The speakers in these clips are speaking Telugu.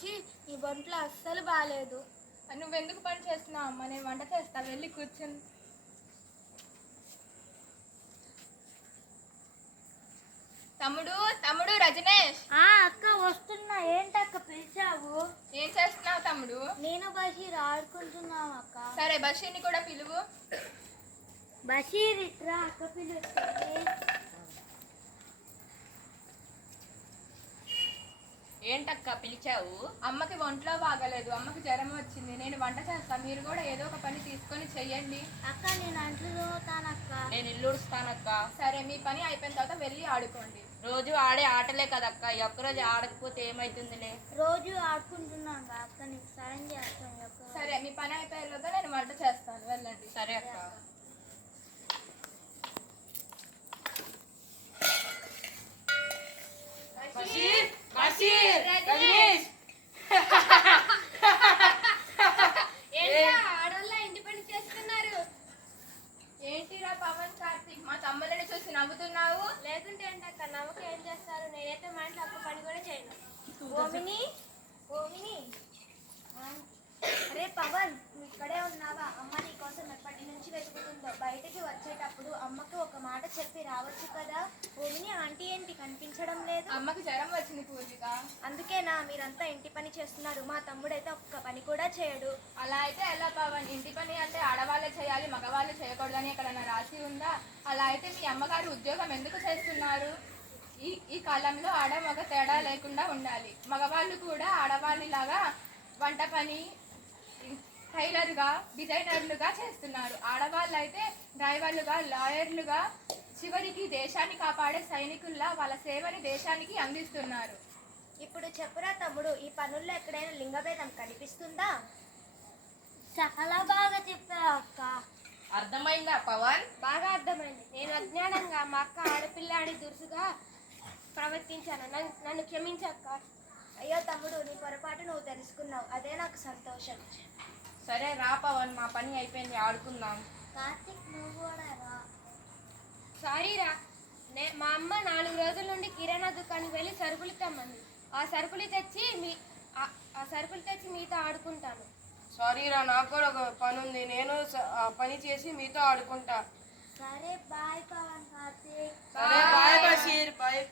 నుంచి నీ ఒంట్లో అస్సలు బాగాలేదు. నువ్వెందుకు పని చేస్తున్నావు అమ్మ? నేను వంట చేస్తా, వెళ్ళి కూర్చుని. తమ్ముడు తమ్ముడు రజనేష్. అక్క వస్తున్నా. ఏంటక్క పిలిచావు? ఏం చేస్తున్నావు తమ్ముడు? నేను బషీర్ ఆడుకుంటున్నాం అక్క. సరే బషీర్ని కూడా పిలువు. బషీర్ ఇట్రా అక్క పిలుస్తుంది. ఏంటక్క పిలిచావు? అమ్మకి ఒంట్లో బాగలేదు, అమ్మకి జ్వరం వచ్చింది. నేను వంట చేస్తాను, మీరు కూడా ఏదో ఒక పని తీసుకొని చెయ్యండి. అక్క నేను అంట్లు తోముతానక్క. నేను ఇల్లు ఉడుస్తానక్క. సరే మీ పని అయిపోయిన తర్వాత వెళ్ళి ఆడుకోండి. రోజు ఆడే ఆటలే కదక్క, ఈ ఒక్కరోజు ఆడకపోతే ఏమైతుందిలే. రోజు ఆడుకుంటున్నాం అక్క, నీకు సాయం చేస్తాను. సరే మీ పని అయిపోయేలోగా నేను వంట చేస్తాను, వెళ్ళండి. సరే అక్క. ఆడోళ్ళ ఇంటి పని చేస్తున్నారు. ఏంటిరా పవన్ కార్తీక్, మా తమ్ముళ్ళని చూసి నవ్వుతున్నావు? లేకుంటే ఏంటక్క, నవ్వుకు ఏం చేస్తారు? నేనైతే మా ఇంట్లో ఒక్క పని కూడా చేయను. ఓమిని ఓమిని, అరే పవన్ నువ్వు ఇక్కడే ఉన్నావా? అమ్మ నీ కోసం ఎప్పటి నుంచి వెతుకుతుందో. బయటికి వచ్చేటప్పుడు అమ్మకు ఒక మాట చెప్పి రావచ్చు కదా. ఓమిని ఆంటీ ఏంటి కనిపించడం లేదు? అమ్మకి జ్వరం వచ్చింది పూజిక. అందుకేనా మీరంతా ఇంటి పని చేస్తున్నారు? మా తమ్ముడైతే ఒక్క పని కూడా చేయడు. అలా అయితే ఎలా పవన్? ఇంటి పని అంటే ఆడవాళ్ళే చేయాలి, మగవాళ్ళు చేయకూడదని ఎక్కడన్నా రాసి ఉందా? అలా అయితే మీ అమ్మగారు ఉద్యోగం ఎందుకు చేస్తున్నారు? ఈ కాలంలో ఆడ మగ తేడా లేకుండా ఉండాలి. మగవాళ్ళు కూడా ఆడవాళ్ళలాగా వంట పని, టైలర్గా, డిజైనర్లుగా చేస్తున్నారు. ఆడవాళ్ళు అయితే డ్రైవర్లుగా, లాయర్లుగా, చివరికి దేశాన్ని కాపాడే సైనికుల్లా వాళ్ళ సేవని దేశానికి అందిస్తున్నారు. ఇప్పుడు చెప్పురా తమ్ముడు, ఈ పనుల్లో ఎక్కడైనా లింగభేదం కనిపిస్తుందా? చాలా బాగా చెప్పావు అక్క. అర్థమైందా పవన్? బాగా అర్థమైంది. నేను అజ్ఞానంగా మా అక్క ఆడపిల్ల అని దురుసుగా ప్రవర్తించాను. నన్ను క్షమించక్క. అయ్యో తమ్ముడు, నీ పొరపాటు నువ్వు తెలుసుకున్నావు, అదే నాకు సంతోషం. సరే రా పవన్, మా పని అయిపోయింది, ఆడుకుందాం. కార్తిక్ నువ్వు కూడా రా. సారీ రా, మా అమ్మ 4 రోజుల నుండి కిరాణా దుకాణానికి వెళ్ళి సరుకులు తెమ్మంది. ఆ సరుకులు తెచ్చి మీతో ఆడుకుంటాను. సారీ రా, నాకు కూడా ఒక పని ఉంది, నేను పని చేసి మీతో ఆడుకుంటా. సరే బాయ్ పవన్ కార్తిక్. సరే bye Basheer. Bye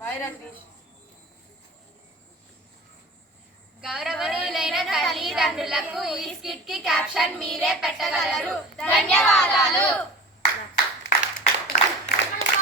bye Rajneesh. గౌరవనీయులైన తల్లిదండ్రులకు ఈ స్కిట్ కి క్యాప్షన్ మీరే పెట్టగలరు.